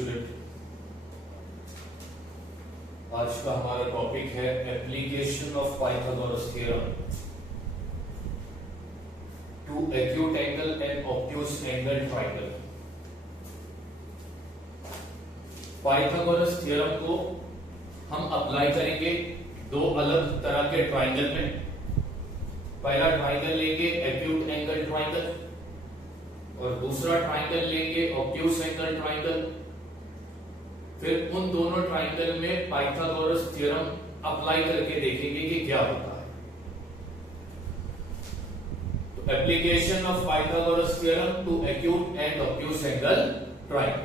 Student, आज का हमारा टॉपिक है application of Pythagoras theorem to acute angle and obtuse angle triangle. Pythagoras theorem को हम अप्लाई करेंगे दो अलग तरह के ट्राइंगल में। पहला ट्राइंगल लेंगे एक्यूट एंगल ट्राइंगल और दूसरा ट्राइंगल लेंगे ऑब्ट्यूज एंगल ट्राइंगल। फिर उन दोनों ट्राइंगल में पाइथागोरस थ्योरम अप्लाई करके देखेंगे कि क्या होता है। तो application of Pythagoras theorem to acute and obtuse angle triangle.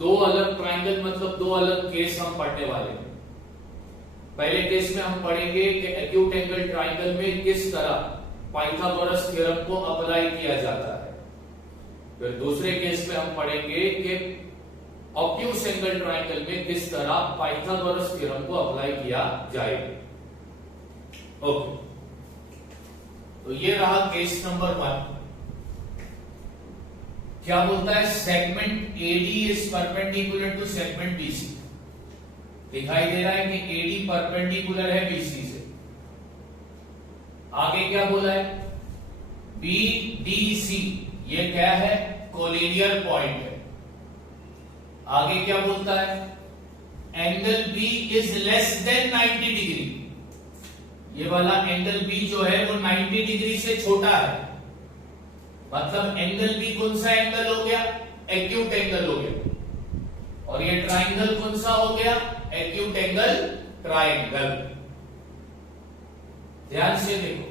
दो अलग ट्राइंगल मतलब दो अलग केस हम पढ़ने वाले हैं। पहले केस में हम पढ़ेंगे कि एक्यूट एंगल ट्राइंगल में किस तरह पाइथागोरस थ्योरम को अप्लाई किया जाता है। फिर दूसरे केस में हम पढ़ेंगे कि ऑब्ट्यूज एंगल ट्राइंगल में किस तरह पाइथागोरस थ्योरम को अप्लाई किया जाएगा। ओके, तो ये रहा केस नंबर 1। क्या बोलता है? Segment AD is perpendicular to segment BC. दिखाई दे रहा है कि एडी परपेंडिकुलर है बीसी से। आगे क्या बोला है? बीडीसी ये क्या है? कोलिनियर पॉइंट है। आगे क्या बोलता है? Angle B is less than 90 degree. ये वाला एंगल बी जो है वो 90 डिग्री से छोटा है। मतलब एंगल बी कौन सा एंगल हो गया? एक्यूट एंगल हो गया। और ये ट्राइंगल कौन सा हो गया? Acute angle triangle. ध्यान से देखो,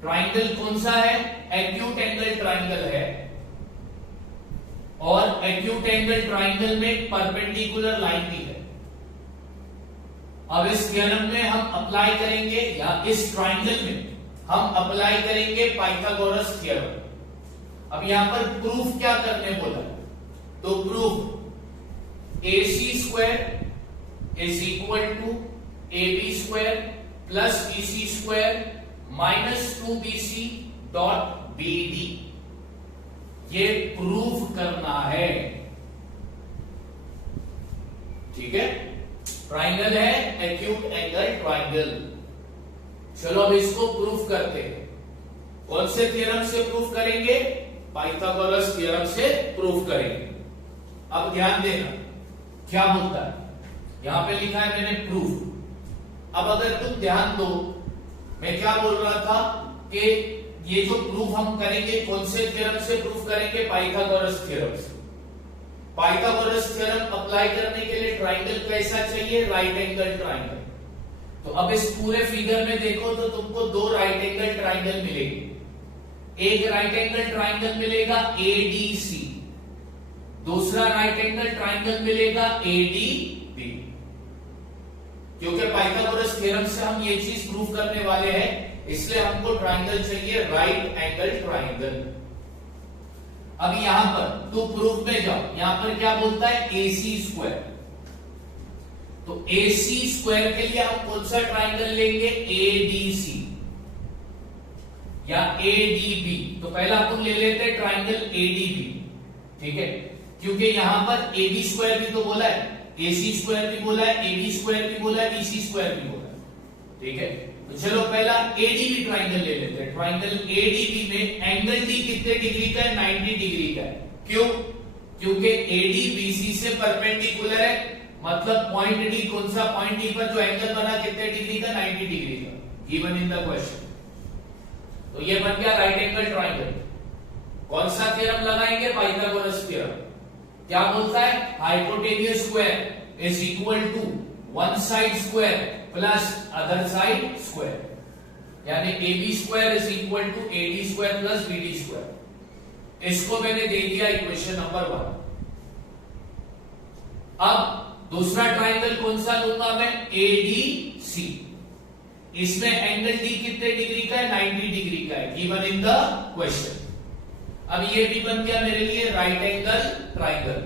ट्राइंगल कौन सा है? एक्यूट एंगल ट्राइंगल है। और एक्यूट एंगल ट्राइंगल में परपेंडिकुलर लाइन भी है। अब इस थ्योरम में हम अप्लाई करेंगे, या इस ट्राइंगल में हम अप्लाई करेंगे पाइथागोरस थ्योरम। अब यहां पर प्रूफ क्या करने बोला? तो proof AC square is equal to AB square plus BC square minus 2BC dot BD। ये प्रूफ करना है। ठीक है, ट्राइंगल है एक्यूट एंगल ट्राइंगल। चलो अब इसको प्रूफ करते हैं। कौन से थ्योरम से प्रूफ करेंगे? पाइथागोरस थ्योरम से प्रूफ करेंगे। अब ध्यान देना क्या बोलता है। यहां पे लिखा है मैंने प्रूफ। अब अगर तुम ध्यान दो, मैं क्या बोल रहा था कि ये जो प्रूफ हम करेंगे कौन से थ्योरम से प्रूफ करेंगे? पाइथागोरस थ्योरम से। पाइथागोरस थ्योरम अप्लाई करने के लिए ट्राइंगल कैसा चाहिए? Right angle triangle. तो अब इस पूरे फिगर में देखो तो तुमको दो राइट एंगल ट्राइंगल मिलेंगे। एक राइट एंगल ट्राइंगल मिलेगा ADC, दूसरा राइट एंगल ट्राइंगल मिलेगा ADB। क्योंकि पाइथागोरस थ्योरम से हम ये चीज प्रूफ करने वाले हैं, इसलिए हमको ट्राइंगल चाहिए राइट एंगल ट्राइंगल। अब यहां पर तो प्रूफ में जाओ, यहां पर क्या बोलता है? AC square. तो AC स्क्वायर के लिए हम कौन सा ट्राइंगल लेंगे? ADC या ADB। तो पहला अपन ले लेते हैं ट्राइंगल ADB। ठीक है, क्योंकि यहां पर AB स्क्वायर भी तो बोला है, AC स्क्वायर भी बोला है, AB स्क्वायर भी बोला है, BC स्क्वायर भी बोला है। ठीक है, तो चलो पहला ADB ट्राइंगल ले लेते हैं। ट्राइंगल ADB में एंगल D कितने डिग्री का है? 90 डिग्री का है। क्यों? क्योंकि AD BC से परपेंडिकुलर है। मतलब पॉइंट D, कौन सा पॉइंट D पर जो एंगल बना कितने डिग्री का? 90 डिग्री का, गिवन इन द क्वेश्चन। तो ये बन गया राइट एंगल ट्राइंगल। कौन सा थ्योरम लगाएंगे? Pythagoras theorem. क्या बोलता है? Hypotenuse square is equal to one side square plus other side square. यानी AB square is equal to AD square plus BD square. इसको मैंने दे दिया इक्वेशन नंबर 1। अब दूसरा ट्राइंगल कौन सा लूंगा मैं? ADC। इसमें एंगल D कितने डिग्री का है? 90 डिग्री का है, गिवन इन द क्वेश्चन। अब ये भी बन गया मेरे लिए राइट एंगल ट्राइंगल।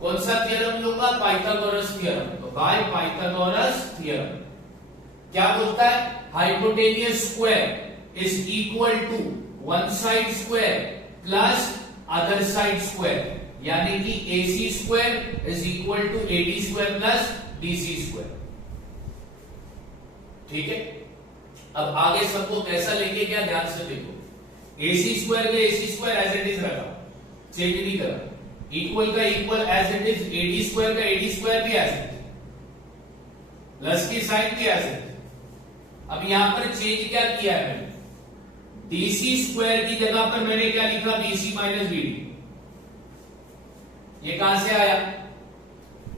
कौन सा थ्योरम लूंगा? Pythagoras theorem. तो बाय पाइथागोरस थ्योरम क्या बोलता है? Hypotenuse square is equal to one side square plus other side square. यानी कि AC square is equal to AD square plus DC square. ठीक है, अब आगे सबको कैसा लेंगे क्या, ध्यान से देखो। AC स्क्वायर का AC square as it is रखा, चेंज नहीं करा। इक्वल का equal as it is, AD square का AD स्क्वायर भी एज इट इज, प्लस की साइन भी एज इट इज। अब यहां पर चेंज क्या किया है मैंने, DC स्क्वायर की जगह पर मैंने क्या लिखा, BC माइनस BD। ये कहां से आया,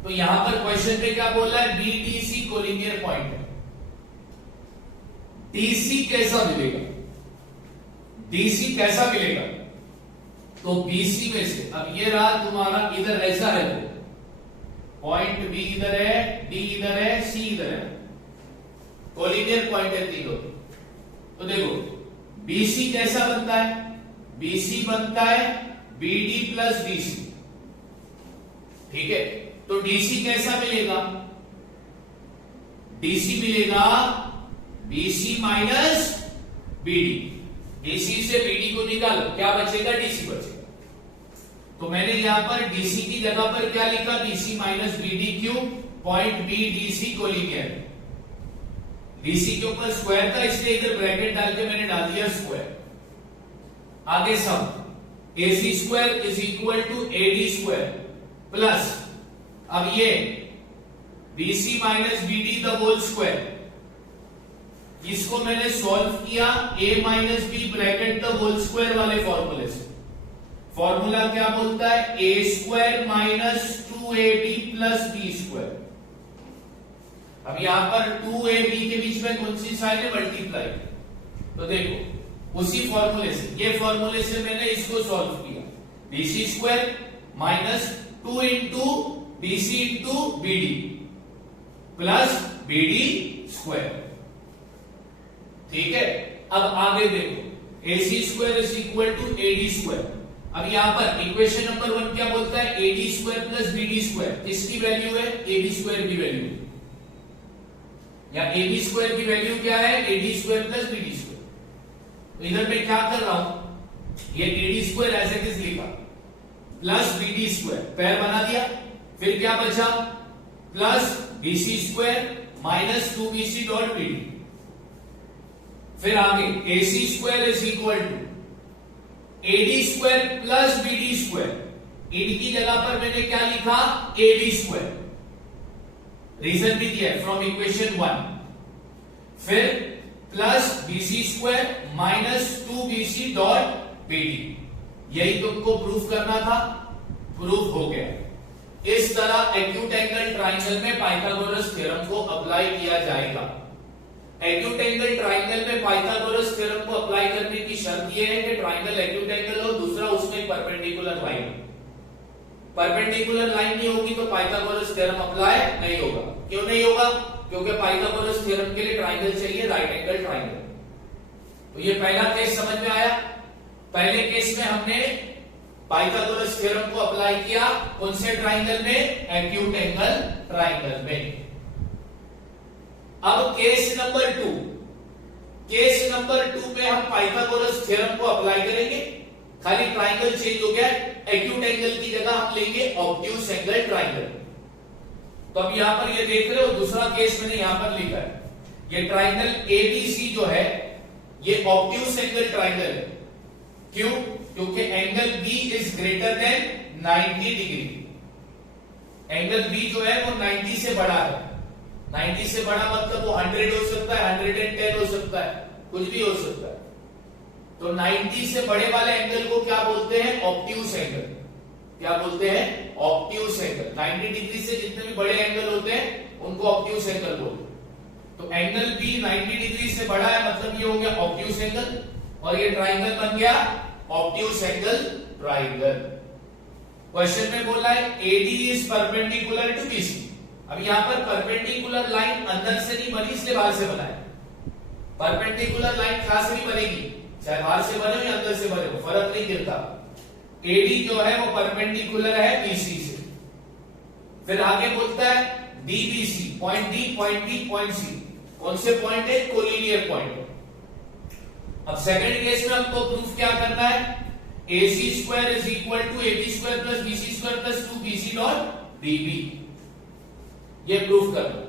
तो यहां पर क्वेश्चन पे क्या बोल रहा है, BDC कोलिनियर पॉइंट है। DC कैसा मिलेगा, DC कैसा मिलेगा, तो BC में से, अब ये रहा तुम्हारा, इधर ऐसा है तो पॉइंट B इधर है, D इधर है, C इधर है, कोलिनियर पॉइंट है तीनों। तो देखो BC कैसा बनता है, BC बनता है BD प्लस DC। ठीक है, तो DC कैसा मिलेगा, DC मिलेगा BC माइनस BD। DC से BD को निकालो, क्या बचेगा, DC बचेगा। तो मैंने यहां पर DC की जगह पर क्या लिखा, BC माइनस BD क्यों, point B DC collinear. DC के ऊपर स्क्वायर था इसलिए इधर ब्रैकेट डाल के मैंने डाल दिया स्क्वायर। आगे सम AC square is equal to AD square plus, अब ये BC minus BD the whole square, इसको मैंने सॉल्व किया A minus B bracket the whole square वाले फॉर्मूले से। फॉर्मूला क्या बोलता है, A square minus 2AB plus B square. अब यहां पर 2AB के बीच में कौन सी साइन है, मल्टीप्लाई। तो देखो उसी फॉर्मूले से, ये फॉर्मूले से मैंने इसको सॉल्व किया, BC square minus 2 into BC into BD plus BD square. ठीक है, अब आगे देखो, AC square is equal to AD square. अब यहां पर इक्वेशन नंबर 1 क्या बोलता है, AD square plus BD square, किसकी वैल्यू है, AB स्क्वायर की वैल्यू, या AB स्क्वायर की वैल्यू क्या है, AD square plus BD square. तो इधर मैं क्या कर रहा हूं, ये AD square as it is लिखा प्लस BD स्क्वायर, पैर बना दिया, फिर क्या बचा, plus BC square minus 2BC dot BD। फिर आगे AC square is equal to AD square plus BD square, इनकी जगह पर मैंने क्या लिखा, AD स्क्वायर, रीजन भी दिया फ्रॉम इक्वेशन 1। फिर plus BC square minus 2BC dot BD। यही तुमको प्रूफ करना था, प्रूफ हो गया। इस तरह एक्यूट एंगल ट्राइंगल में पाइथागोरस थ्योरम को अप्लाई किया जाएगा। एक्यूट एंगल ट्राइंगल में पाइथागोरस थ्योरम को अप्लाई करने की शर्त यह है कि ट्राइंगल एक्यूट एंगल हो, दूसरा उसमें परपेंडिकुलर लाइन। परपेंडिकुलर लाइन नहीं होगी तो पाइथागोरस थ्योरम अप्लाई नहीं होगा। क्यों नहीं होगा, क्योंकि पाइथागोरस थ्योरम के लिए ट्राइंगल चाहिए राइट एंगल ट्राइंगल। तो ये पहला केस समझ में आया। पहले केस में हमने पाइथागोरस थ्योरम को अप्लाई किया, कौन से ट्राइंगल में, एक्यूट एंगल ट्राइंगल में। अब केस नंबर 2, केस नंबर 2 में हम पाइथागोरस थ्योरम को अप्लाई करेंगे, खाली ट्राइंगल चेंज हो गया, एक्यूट एंगल की जगह हम लेंगे ऑब्ट्यूस एंगल ट्राइंगल। तो अब यहां पर ये देख रहे हो, दूसरा केस मैंने यहां पर लिखा है, ये ट्राइंगल ABC जो है ये ऑब्ट्यूस एंगल ट्राइंगल है। क्यों, क्योंकि angle B is greater than 90 degree. Angle B जो है वो 90 से बड़ा है। 90 से बड़ा मतलब वो 100 हो सकता है, 110 हो सकता है, कुछ भी हो सकता है। तो 90 से बड़े वाले एंगल को क्या बोलते हैं, ऑब्ट्यूस एंगल। क्या बोलते हैं, ऑब्ट्यूस एंगल। 90 डिग्री से जितने भी बड़े एंगल होते हैं उनको ऑब्ट्यूस एंगल बोलते हैं। तो एंगल B 90 डिग्री से बड़ा है, मतलब ये हो गया ऑब्ट्यूस एंगल, और ये ट्राइंगल बन गया ऑब्ट्यूस एंगल ट्राइंगल। क्वेश्चन में बोला है AD is perpendicular to BC। अब यहां पर परपेंडिकुलर लाइन अंदर से नहीं बनी, इसलिए बाहर से बना है। परपेंडिकुलर लाइन कहां से भी बनेगी, चाहे बाहर से बने या अंदर से बने, फर्क नहीं गिरता। AD जो है वो परपेंडिकुलर है BC से। फिर आगे बोलता है DBC, point D, point B, point C, कौन से पॉइंट है, कोलिनियर पॉइंट। अब सेकंड केस में हमको प्रूफ क्या करना है, AC square is equal to AB square plus BC square plus 2BC dot DB। ये प्रूफ कर दो।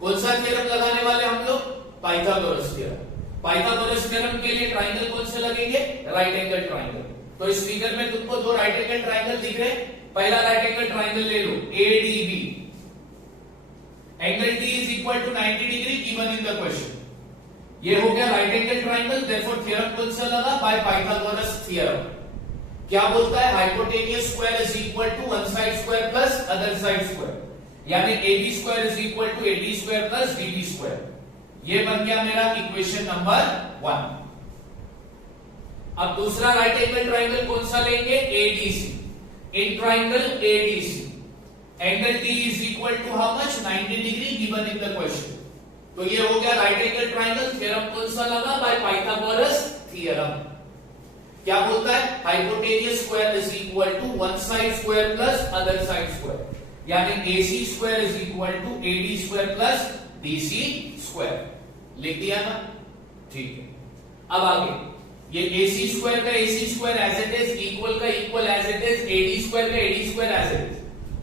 कौन सा थ्योरम लगाने वाले हम लोग? Pythagoras theorem. पाइथागोरस थ्योरम के लिए ट्राइंगल कौन से लगेंगे? Right angle triangle. तो इस फिगर में तुमको दो राइट एंगल ट्राइंगल दिख रहे हैं। पहला राइट एंगल ट्राइंगल ले लो ADB, angle T is equal to 90 degree given in the question. ये हो गया right angle triangle. Therefore theorem कौन सा लगा? By Pythagoras theorem. क्या बोलता है? Hypotenuse square is equal to one side square plus other side square, यानी AB square is equal to AD square plus BB square. ये बन गया मेरा इक्वेशन नंबर 1। अब दूसरा राइट एंगल ट्राइंगल कौन सा लेंगे? ADC। In triangle ADC angle T is equal to how much? 90 degree given in the question. तो ये हो गया राइट एंगल ट्राइंगल। थ्योरम कौन सा लगा? By Pythagoras theorem. क्या बोलता है? Hypotenuse square is equal to one side square plus other side square, यानी AC square is equal to AD square plus BC square. लिख दिया ना? ठीक है। अब आगे ये AC स्क्वायर का AC square as it is, equal का equal as it is, AD square का AD square as it is,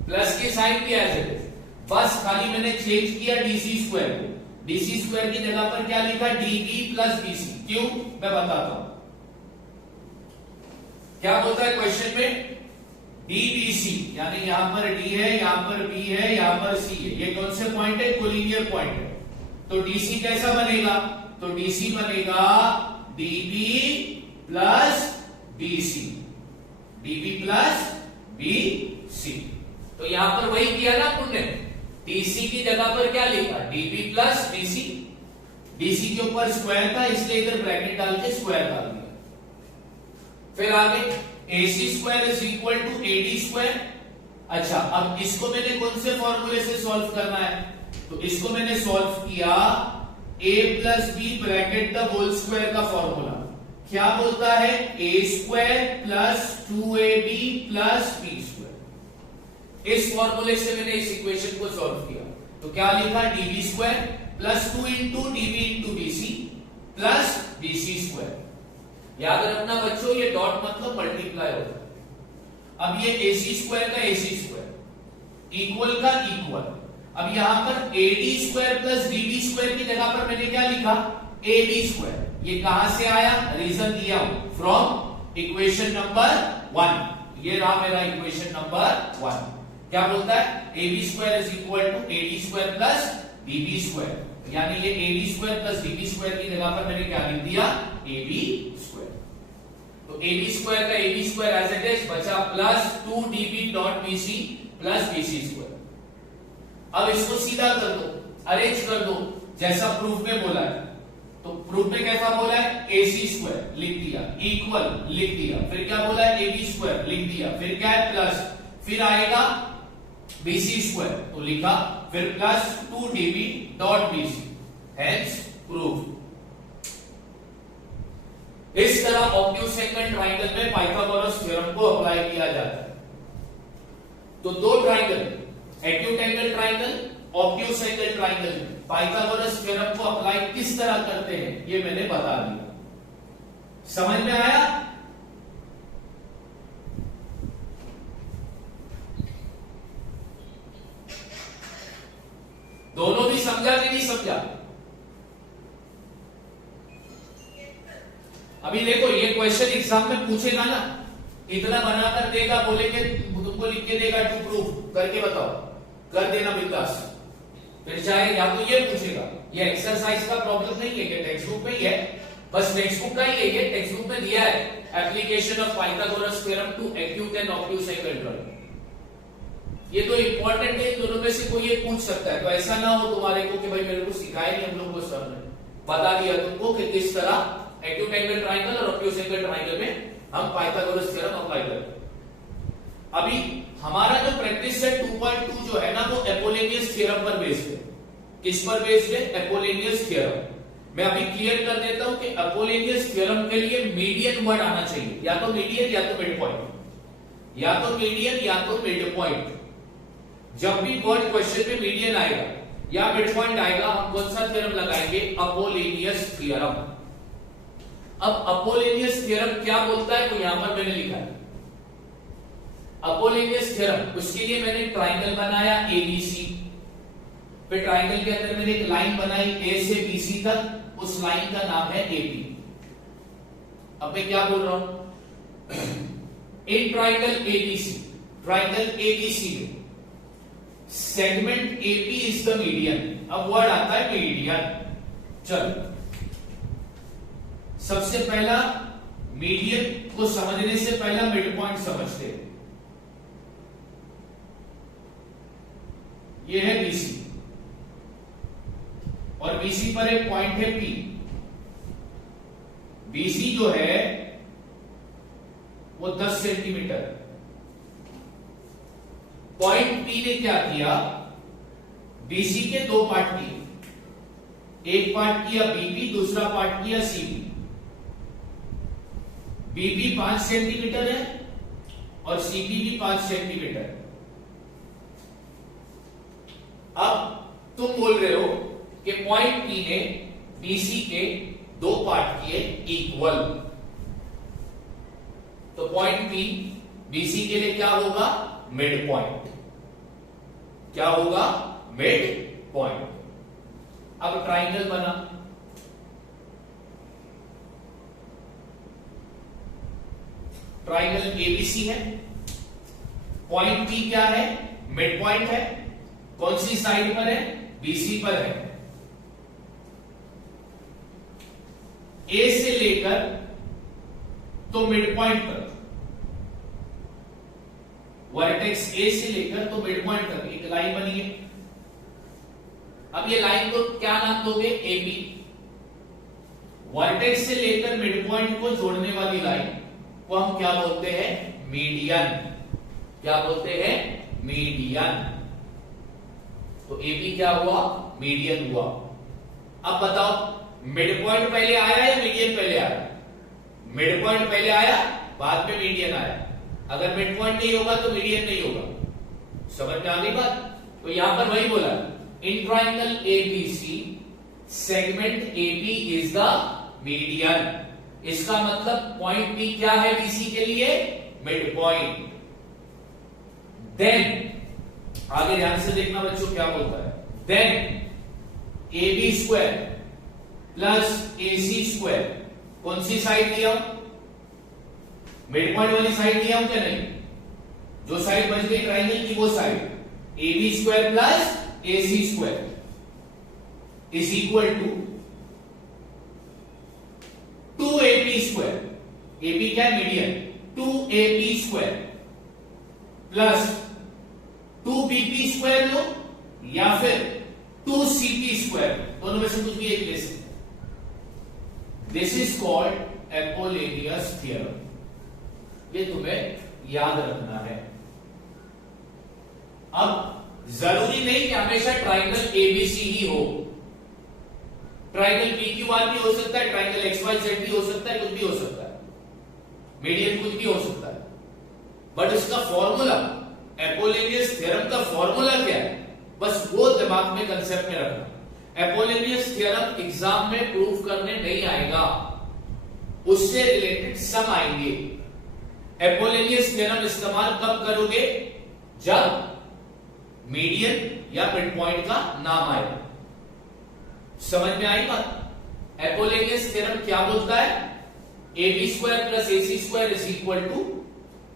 plus की साइन भी एज इट इज। बस खाली मैंने चेंज किया DC स्क्वायर को। DC स्क्वायर की जगह पर क्या लिखा? DB plus BC। क्यों? मैं बताता हूं। क्या बोलता है क्वेश्चन में? DBC, यानी यहां पर D है, यहां पर B है, यहां पर C है। ये कौन से पॉइंट है? कोलिनियर पॉइंट है। तो DC कैसा बनेगा? तो DC बनेगा DB plus BC, DB plus BC। तो यहां पर वही किया ना आपने, DC की जगह पर क्या लिखा? DB plus BC। DC के ऊपर स्क्वायर था इसलिए इधर ब्रैकेट डाल के स्क्वायर डाल दिया। फिर आगे AC square is equal to AD square. अच्छा, अब इसको मैंने कौन से फॉर्मूले से सॉल्व करना है? तो इसको मैंने सॉल्व किया A plus B bracket the whole square का फॉर्मूला। क्या बोलता है? A square plus 2AB plus B square. इस फॉर्मूले से मैंने इस इक्वेशन को सॉल्व किया। तो क्या लिखा? DB square plus 2 into DB into BC plus BC square. याद रखना बच्चों, ये डॉट मतलब मल्टीप्लाई होता है। अब ये AC स्क्वायर का AC स्क्वायर, इक्वल का इक्वल। अब यहां पर AD square plus DB square की जगह पर मैंने क्या लिखा? AB square. ये कहां से आया? रीजन दिया हूं, फ्रॉम इक्वेशन नंबर 1। ये रहा मेरा इक्वेशन नंबर 1। क्या बोलता है? AB square is equal to AD square plus BB square, यानी ये AB square plus BB square की जगह पर मैंने क्या लिख दिया? AB square. तो AB स्क्वायर का AB square as it is बचा plus 2DB dot BC plus BC square. अब इसको सीधा कर दो, अरेंज कर दो जैसा प्रूफ में बोला है। तो प्रूफ में कैसा बोला है? AC स्क्वायर लिख दिया, इक्वल लिख दिया, फिर क्या बोला है? AB स्क्वायर लिख दिया, फिर क्या है? प्लस, फिर आएगा BC स्क्वायर तो लिखा, फिर plus 2DB dot BC, hence proof. इस तरह ऑब्ट्यूज एंगल ट्राइंगल में पाइथागोरस थ्योरम को अप्लाई किया जाता है। तो दो triangle, acute angle triangle, obtuse angle triangle में पाइथागोरस थ्योरम को अप्लाई किस तरह करते हैं ये मैंने बता दिया। समझ में आया? दोनों भी समझा कि नहीं समझा? अभी देखो, ये क्वेश्चन एग्जाम में पूछेगा ना, इतना बनाकर देगा, बोलेंगे तुमको लिख के देगा टू प्रूफ करके बताओ, कर देना बिंदास। फिर चाहे या तो ये पूछेगा, ये एक्सरसाइज का प्रॉब्लम नहीं है, ये टेक्स्ट बुक में ही है, बस टेक्स्ट बुक का ही है, ये टेक्स्ट बुक में दिया है application of Pythagoras theorem to acute and obtuse angle triangle. ये तो इंपॉर्टेंट है, दोनों में से कोई एक पूछ सकता है। तो ऐसा ना हो तुम्हारे को कि भाई मेरे को सिखाया नहीं हम लोग को सर ने, बता दिया तुमको कि किस तरह एक्यूट एंगल ट्राइंगल और ऑब्ट्यूज एंगल ट्राइंगल में हम पाइथागोरस थ्योरम अप्लाई करते हैं। अभी हमारा जो प्रैक्टिस सेट 2.2 जो है ना, वो एपोलोनियस थ्योरम पर बेस्ड है। किस पर बेस्ड है? एपोलोनियस थ्योरम। मैं अभी क्लियर कर देता हूं कि एपोलोनियस थ्योरम के लिए मीडियन वर्ड आना चाहिए, या तो मीडियन या तो मिड पॉइंट, या तो मीडियन या तो मिड पॉइंट। जब भी वर्ड क्वेश्चन में मीडियन आएगा या मिड पॉइंट आएगा, हम कौन सा थ्योरम लगाएंगे? Apollonius theorem. अब अपोलोनियस थ्योरम क्या बोलता है, तो यहां पर मैंने लिखा है अपोलोनियस थ्योरम। उसके लिए मैंने ट्राइंगल बनाया एबीसी, फिर ट्राइंगल के अंदर मैंने एक लाइन बनाई ए से बीसी तक, उस लाइन का नाम है एबी। अब मैं क्या बोल रहा हूं, in triangle ABC, triangle ABC में segment AB is the median. अब वर्ड आता है मीडियन। चलो सबसे पहला मीडियन को समझने से पहला मिड पॉइंट समझते हैं। ये है बीसी और बीसी पर एक पॉइंट है पी। बीसी जो है वो 10 सेंटीमीटर। पॉइंट पी ने क्या किया, बीसी के दो पार्ट किए, एक पार्ट किया बीपी, दूसरा पार्ट किया सीपी। बीपी 5 सेंटीमीटर है और सीपी भी 5 सेंटीमीटर। अब तुम बोल रहे हो कि पॉइंट पी ने बीसी के दो पार्ट किए इक्वल, तो पॉइंट पी बीसी के लिए क्या होगा, मिड पॉइंट। क्या होगा, मिड पॉइंट। अब ट्राइंगल बना, ट्राइंगल एबीसी है, पॉइंट पी क्या है, मिड पॉइंट है। कौन सी साइड पर है, बीसी पर है। ए से लेकर तो मिड पॉइंट तक, वर्टेक्स ए से लेकर तो मिड पॉइंट तक एक लाइन बनी है। अब ये लाइन को क्या नाम दोगे, एबी। वर्टेक्स से लेकर मिड पॉइंट को जोड़ने वाली लाइन को हम क्या बोलते हैं, मीडियन। क्या बोलते हैं, मीडियन। तो एबी क्या हुआ, मीडियन हुआ। अब बताओ मिड पॉइंट पहले आया या मीडियन पहले आया, मिड पॉइंट पहले आया बाद में मीडियन आया। अगर मिड पॉइंट नहीं होगा तो मीडियन नहीं होगा। समझ में आ गई बात। तो यहां पर वही बोला, in triangle ABC segment AB is the median. इसका मतलब पॉइंट बी क्या है बीसी के लिए, मिड पॉइंट। देन आगे ध्यान से देखना बच्चों क्या बोलता है, then A B square plus A C square, कौन सी साइड लिया, मिड पॉइंट वाली साइड लिया हूं क्या, नहीं, जो साइड बच गई ट्राइंगल की वो side, A B square plus A C square is equal to 2ab square. ab क्या है, median. 2ab square plus 2bp square लो या फिर 2cp स्क्वायर, दोनों में से कुछ भी एक ले सकते। This is called Apollonius theorem. ये तुम्हें याद रखना है। अब जरूरी नहीं कि हमेशा ट्राइंगल एबीसी ही हो, ट्राइंगल पीक्यूआर भी हो सकता है, ट्राइंगल एक्सवाईजेड भी हो सकता है, कुछ भी हो सकता है, मीडियन कुछ भी हो सकता है। बट इसका फॉर्मूला, एपोलोनियस थ्योरम का फॉर्मूला क्या है, बस वो दिमाग में कंसेप्ट में रखना। एपोलोनियस थ्योरम एग्जाम में प्रूफ करने नहीं आएगा, उससे रिलेटेड सम आएंगे। एपोलोनियस थ्योरम इस्तेमाल कब करोगे, जब मीडियन या मिड पॉइंट का नाम आए। समझ में आई बात। एपोलोनियस थ्योरम क्या बोलता है, ab square plus ac square is equal to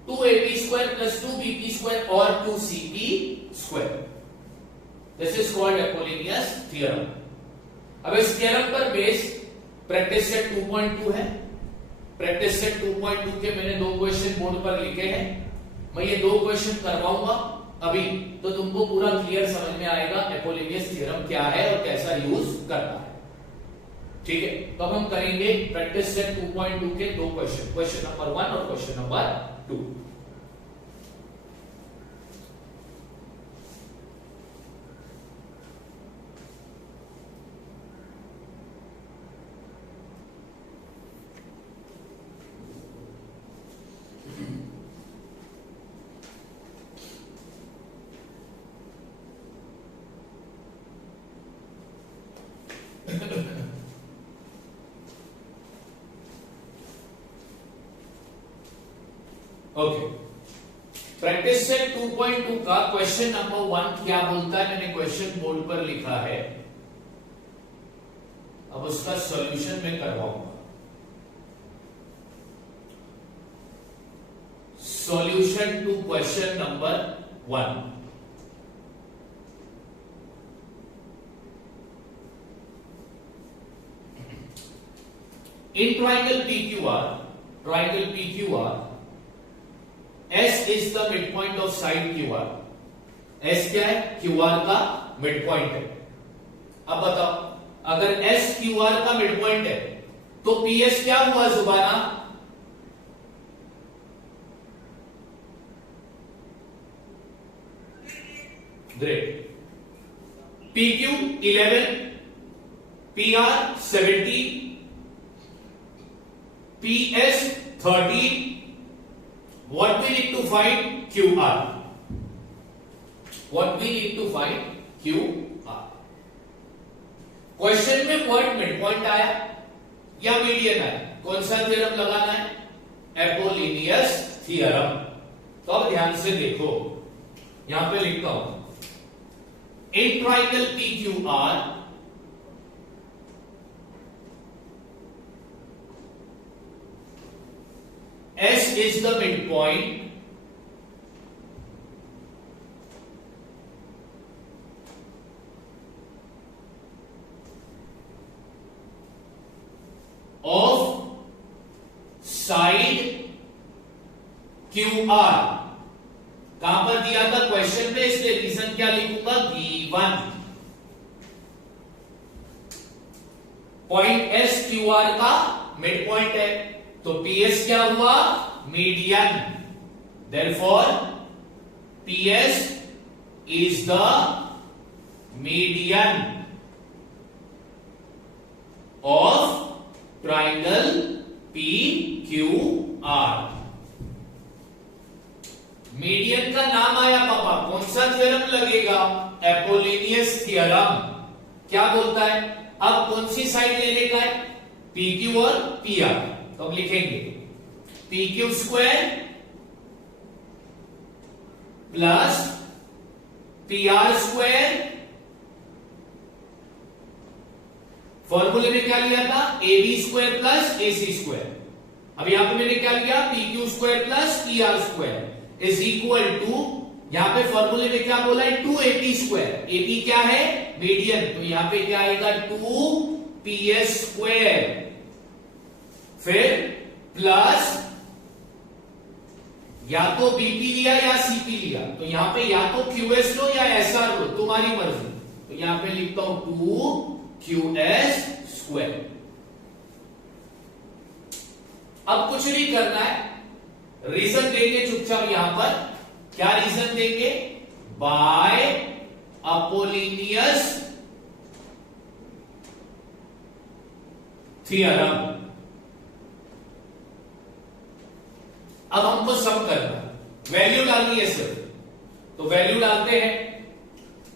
2ab square plus 2bp square और 2cp square. This is called Apollonius theorem. अब इस थ्योरम पर बेस प्रैक्टिस सेट 2.2 है। प्रैक्टिस सेट 2.2 के मैंने 2 क्वेश्चन बोर्ड पर लिखे हैं। मैं ये 2 क्वेश्चन करवाऊंगा अभी, तो तुमको पूरा क्लियर समझ में आएगा एपोलोनियस थ्योरम क्या है और कैसा यूज करना है। ठीक है, तो अब हम करेंगे प्रैक्टिस सेट 2.2 के 2 क्वेश्चन, क्वेश्चन नंबर 1 और question number 2। Okay, practice set 2.2 का क्वेश्चन नंबर 1 क्या बोलता है, मैंने क्वेश्चन बोर्ड पर लिखा है, अब उसका सॉल्यूशन मैं करवाऊंगा। Solution to question number 1। In triangle PQR, S is the midpoint of side QR. S क्या है? QR का midpoint है। अब बताओ, अगर S QR का midpoint है तो PS क्या हुआ जुबाना? Great. PQ 11, PR 17, PS 13. What we need to find? QR. What we need to find? QR. Question में वर्ड मिडपॉइंट आया या मीडियन आया, कौन सा थ्योरम लगाना है? एपोलिनियस थ्योरम। तो अब ध्यान से देखो, यहां पे लिखता हूं, in triangle PQR S is the midpoint of side QR। कहां पर दिया था क्वेश्चन में, इसलिए रीजन क्या लिखूंगा? given। पॉइंट S QR का मिड पॉइंट है, तो PS क्या हुआ? Median. Therefore, PS is the median of triangle PQR। Median का नाम आया पापा, कौन सा थ्योरम लगेगा? एपोलिनियस थ्योरम। क्या बोलता है? अब कौन सी साइड लेने का है? PQ और PR। तो अब लिखेंगे PQ square plus PR square, फॉर्मूले में क्या लिया था? AB square plus AC square. अब यहां पे मैंने क्या लिया? PQ square plus PR square is equal to, यहां पे फॉर्मूले में क्या बोला है? 2AP square. AP क्या है? मीडियन। तो यहां पे क्या आएगा? 2PS स्क्वायर, फिर प्लस या तो बीपी लिया या सीपी लिया, तो यहां पे या तो QS लो या SR लो, तुम्हारी मर्जी। तो यहां पे लिखता हूं 2QS स्क्वायर। अब कुछ नहीं करना है, रीजन देंगे चुपचाप। यहां पर क्या रीजन देंगे? By Apollonius theorem. अब हमको सम करना, वैल्यू डालनी है सिर्फ, तो वैल्यू डालते हैं।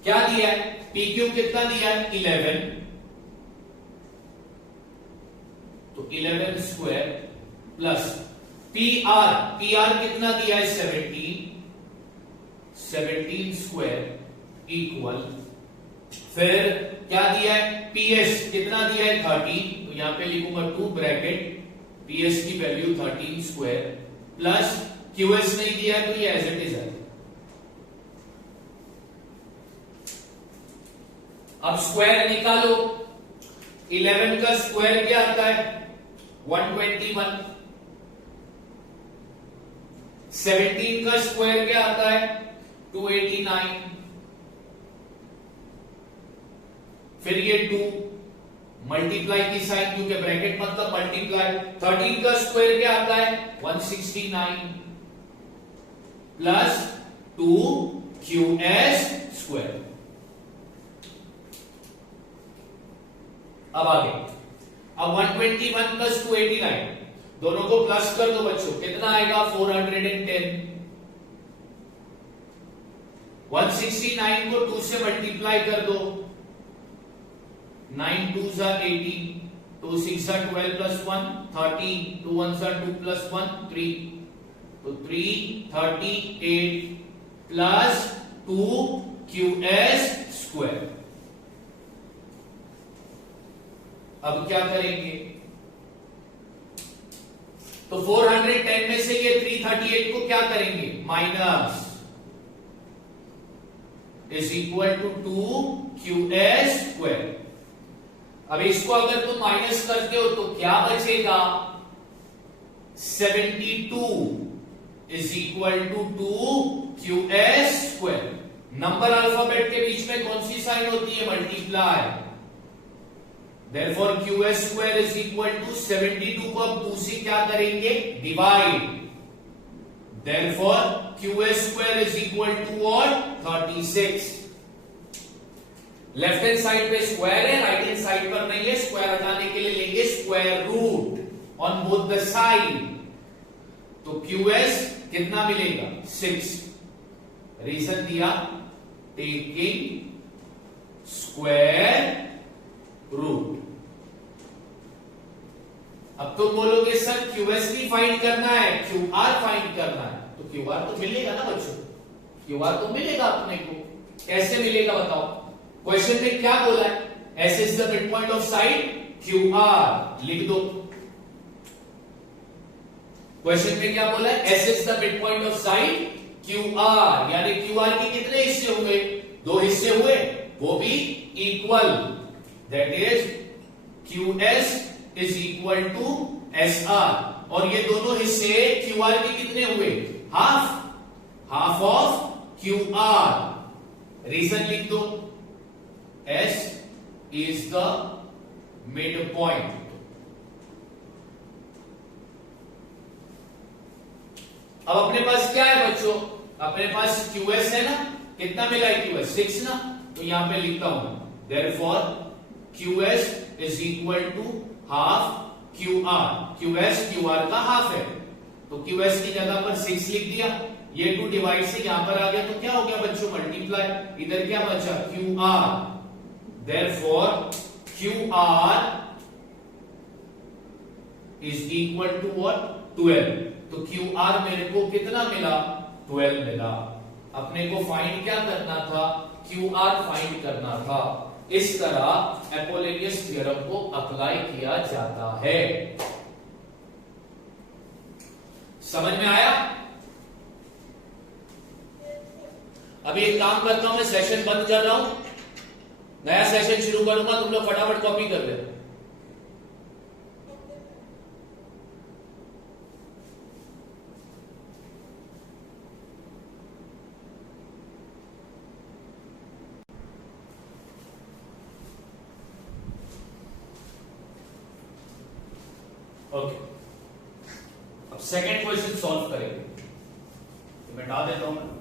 क्या दिया है? PQ कितना दिया है? 11, तो 11 स्क्वायर प्लस PR कितना दिया है? 17 स्क्वायर इक्वल, फिर क्या दिया है? PS कितना दिया है? 13, तो यहां पे लिखूंगा 2 ब्रैकेट, PS की वैल्यू 13 स्क्वायर प्लस QS नहीं दिया तो ये एज इट इज है। अब स्क्वायर निकालो, 11 का स्क्वायर क्या आता है? 121। 17 का स्क्वायर क्या आता है? 289। फिर ये 2 मल्टीप्लाई की साइन, क्योंकि ब्रैकेट मतलब मल्टीप्लाई। 13 का स्क्वायर क्या आता है? 169 प्लस 2QS स्क्वायर। अब आगे, अब 121 प्लस 289 दोनों को प्लस कर दो बच्चों, कितना आएगा? 410। 169 को 2 से मल्टीप्लाई कर दो, 9 2s are 18, 2 6 are 12 plus 1 13, 2 1s are 2 plus 1 3, तो 338 प्लस 2QS स्क्वायर। अब क्या करेंगे, तो 410 में से ये 338 को क्या करेंगे, minus, is equal to 2QS square. अब इसको अगर तुम माइनस करते हो तो क्या बचेगा, 72 is equal to 2QS square. Number alphabet के बीच में कौन सी साइन होती है, multiply. Therefore QS square is equal to 72 को अब 2 से क्या करेंगे, divide. Therefore QS square is equal to what, 36। Left hand side पे स्क्वायर है, राइट हैंड साइड पर नहीं है, स्क्वायर हटाने के लिए लेंगे square root on both the side. तो QS कितना मिलेगा, 6। रीजन दिया, टेकिंग स्क्वायर रूट। अब तुम बोलोगे सर QS भी फाइंड करना है, QR फाइंड करना है, तो QR तो मिलेगा ना बच्चों, QR तो मिलेगा अपने को। कैसे मिलेगा बताओ, क्वेश्चन में क्या बोला है, S is the mid point of side QR, लिख दो। क्वेश्चन में क्या बोला है, S is the mid point of side QR, यानी QR के कितने हिस्से हुए, 2 हिस्से हुए, वो भी equal. That is QS is equal to SR, और ये दोनों हिस्से QR के कितने हुए, हाफ ऑफ QR। रीजन लिख दो, S is the midpoint। अब अपने पास क्या है बच्चों, अपने पास QS है ना, कितना मिला है QS, 6 ना, तो यहां पे लिखता हूं, therefore QS is equal to half QR। QS QR का हाफ है, तो QS की जगह पर 6 लिख दिया, ये 2 डिवाइड से यहां पर आ गया, तो क्या हो गया बच्चों, मल्टीप्लाई। इधर क्या बचा, QR। Therefore QR is equal to what, 12। तो QR मेरे को कितना मिला, 12 मिला। अपने को फाइंड क्या करना था, QR फाइंड करना था। इस तरह अपोलोनियस थ्योरम को अप्लाई किया जाता है। समझ में आया। अभी एक काम करता हूं, मैं सेशन बंद कर रहा हूं, नया सेशन शुरू करूंगा, तुम लोग फटाफट कॉपी कर लेना। ओके, अब सेकंड क्वेश्चन सॉल्व करेंगे, तो मैं डाल देता हूं।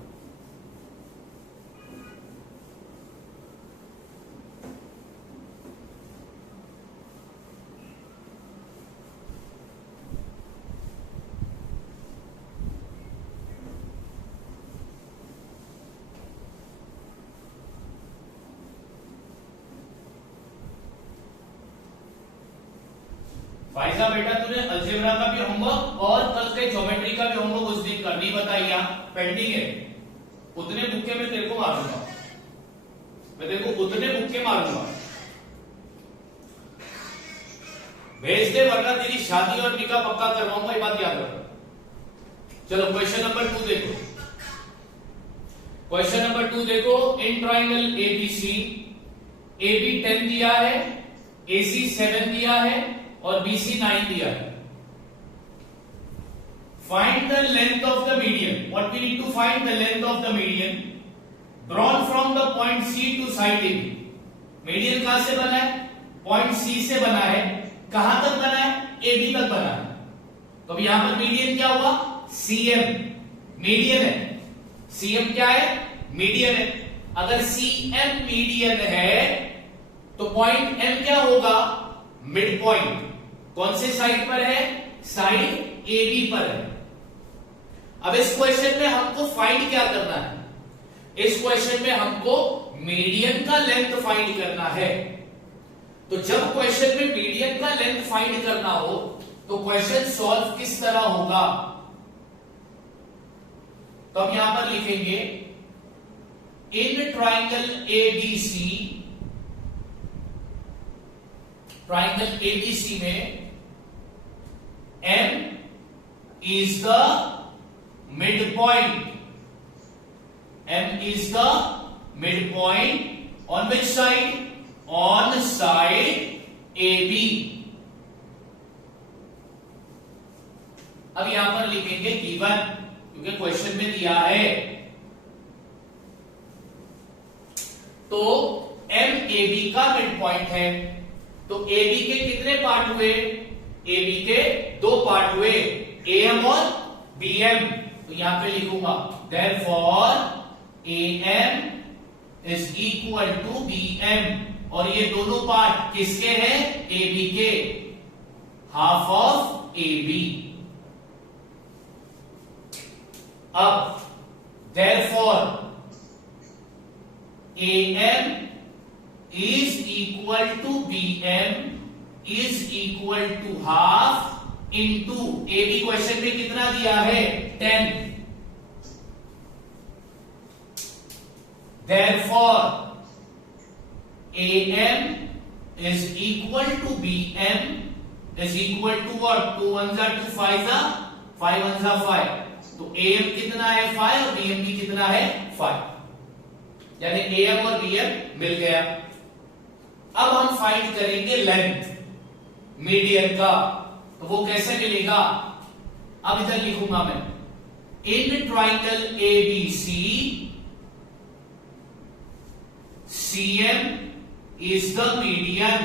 फाइजा बेटा तुझे अलजेब्रा का भी होमवर्क और कल के ज्योमेट्री का भी होमवर्क उस दिन करनी बताइए, पेंडिंग है। उतने बुक्के में तेरे को मारूंगा, मैं तेरे को उतने बुक्के मारूंगा, भेज दे, वरना तेरी शादी और निकाह पक्का करवाऊंगा, ये बात याद रखना। चलो क्वेश्चन नंबर 2 देखो। क्वेश्चन नंबर 2 देखो, इन ट्राइंगल एबीसी AB 10 दिया है, AC 7 दिया है और BC 9 दिया है। Find the length of the median. What we need to find the length of the median drawn from the point C to side AB. Median कहां से बना है, पॉइंट C से बना है, कहां तक बना है, AB तक बना है। तो अब यहां पर मीडियन क्या हुआ, CM, मीडियन है। CM क्या है, मीडियन है। अगर CM मीडियन है तो पॉइंट M क्या होगा, मिड पॉइंट। कौन से साइड पर है, साइड AB पर है। अब इस क्वेश्चन में हमको फाइंड क्या करना है, इस क्वेश्चन में हमको मीडियन का लेंथ फाइंड करना है। तो जब क्वेश्चन में मीडियन का लेंथ फाइंड करना हो तो क्वेश्चन सॉल्व किस तरह होगा, तो हम यहां पर लिखेंगे in triangle ABC, triangle ABC में M is the mid point, M is the mid point on which side, on side AB। अब यहां पर लिखेंगे गिवन, क्योंकि क्वेश्चन में दिया है। तो MAB का मिड पॉइंट है, तो AB के कितने पार्ट हुए, AB के दो पार्ट हुए, AM और BM। तो यहां पे लिखूंगा therefore AM is equal to BM, और ये दोनों पार्ट किसके हैं, AB के, हाफ ऑफ AB। अब therefore AM is equal to BM is equal to half into AB question में कितना दिया है, 10। Therefore AM is equal to BM is equal to what, 2 1s are 2 5s are 5 1s are 5, तो AM कितना है 5 और BM भी कितना है 5, यानी AM और BM मिल गया। अब हम फाइंड करेंगे लेंथ मीडियन का, तो वो कैसे मिलेगा, अब इधर लिखूंगा मैं in triangle ABC CM is the median।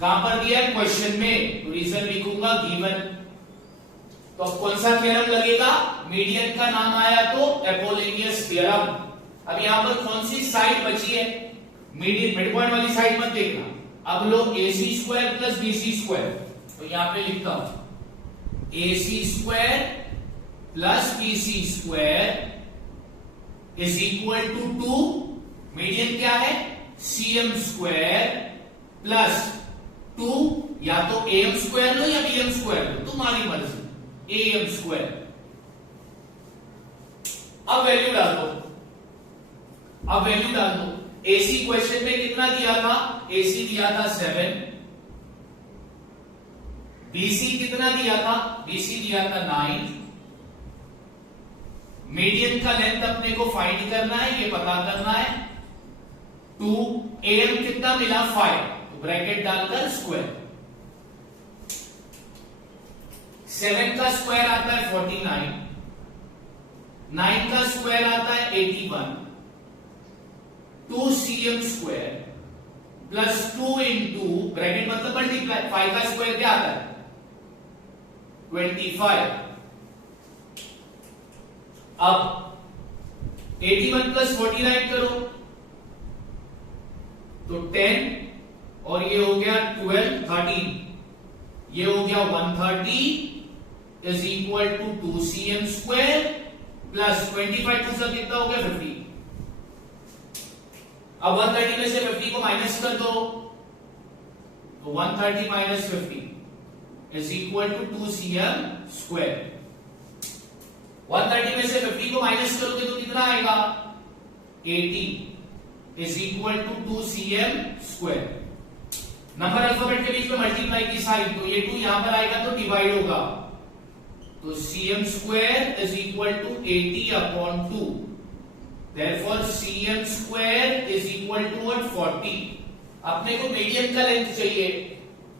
कहां पर दिया क्वेश्चन में, तो रीजन लिखूंगा गिवन। तो अब कौन सा थ्योरम लगेगा, मीडियन का नाम आया तो अपोलोनियस थ्योरम। अब यहां पर कौन सी साइड बची है, मीडियन मिड पॉइंट वाली साइड मत देखना। अब लो AC square plus BC square, तो यहां पे लिखता हूं AC square plus BC square is equal to 2, median क्या है CM स्क्वायर प्लस 2, या तो AM स्क्वायर लो या BM स्क्वायर लो, तुम्हारी मर्जी, AM स्क्वायर। अब वैल्यू डाल दो, अब वैल्यू डाल दो। AC क्वेश्चन में कितना दिया था, AC दिया था 7, BC कितना दिया था, BC दिया था 9। मीडियन का लेंथ अपने को फाइंड करना है, ये पता करना है। 2 AM कितना मिला 5, तो ब्रैकेट डालकर स्क्वायर, 7 का स्क्वायर आता है 49, 9 का स्क्वायर आता है 81, 2 CM square plus 2 into bracket मतलब मल्टीप्लाई, 5 का स्क्वायर क्या आता है 25। अब 81 प्लस 49 करो तो 10, और ये हो गया 12 13, ये हो गया 130 is equal to 2 CM square plus 25 two सब कितना हो गया 50। अब 130 में से 50 को माइनस कर दो, तो 130 minus 50 is equal to 2 CM square. 130 में से 50 को माइनस करोगे तो कितना आएगा 80 is equal to 2 CM square. Number alphabet के बीच में मल्टीप्लाई की साइन, तो ये 2 यहां पर आएगा तो डिवाइड होगा, तो CM square is equal to 80 upon 2, therefore CM square is equal to what 40। अपने को मीडियन का लेंथ चाहिए,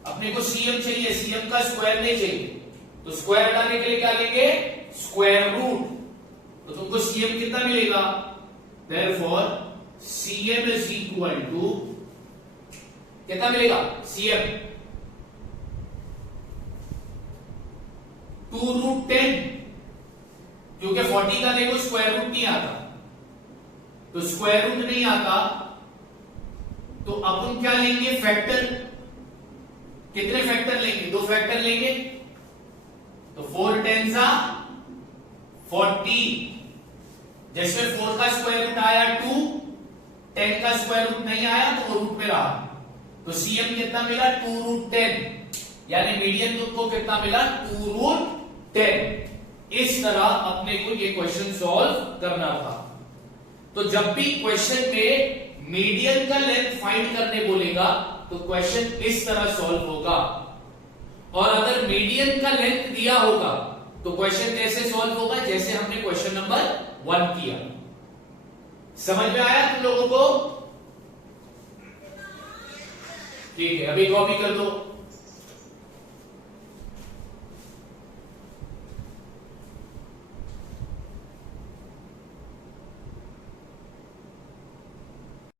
अपने को CM चाहिए, CM का स्क्वायर नहीं चाहिए, तो स्क्वायर हटाने के लिए क्या लेंगे स्क्वायर रूट, तो तुमको CM कितना मिलेगा, therefore CM is equal to कितना मिलेगा CM 2√10, क्योंकि 40 का देखो स्क्वायर रूट नहीं आता, तो स्क्वायर रूट नहीं आता तो अपन क्या लेंगे फैक्टर, कितने फैक्टर लेंगे 2 फैक्टर लेंगे, तो 4 10s are 40, जैसे 4 का स्क्वायर रूट आया 2, 10 का स्क्वायर रूट नहीं आया तो वो रूट में रहा, तो CM कितना मिला 2√10, यानी मीडियन तुमको कितना मिला 2√10। इस तरह अपने को ये क्वेश्चन सॉल्व करना था। तो जब भी क्वेश्चन में मीडियन का लेंथ फाइंड करने बोलेगा तो क्वेश्चन इस तरह सॉल्व होगा, और अगर मीडियन का लेंथ दिया होगा तो क्वेश्चन कैसे सॉल्व होगा, जैसे हमने क्वेश्चन नंबर 1 किया। समझ में आया तुम लोगों को? ठीक है, अभी कॉपी कर दो।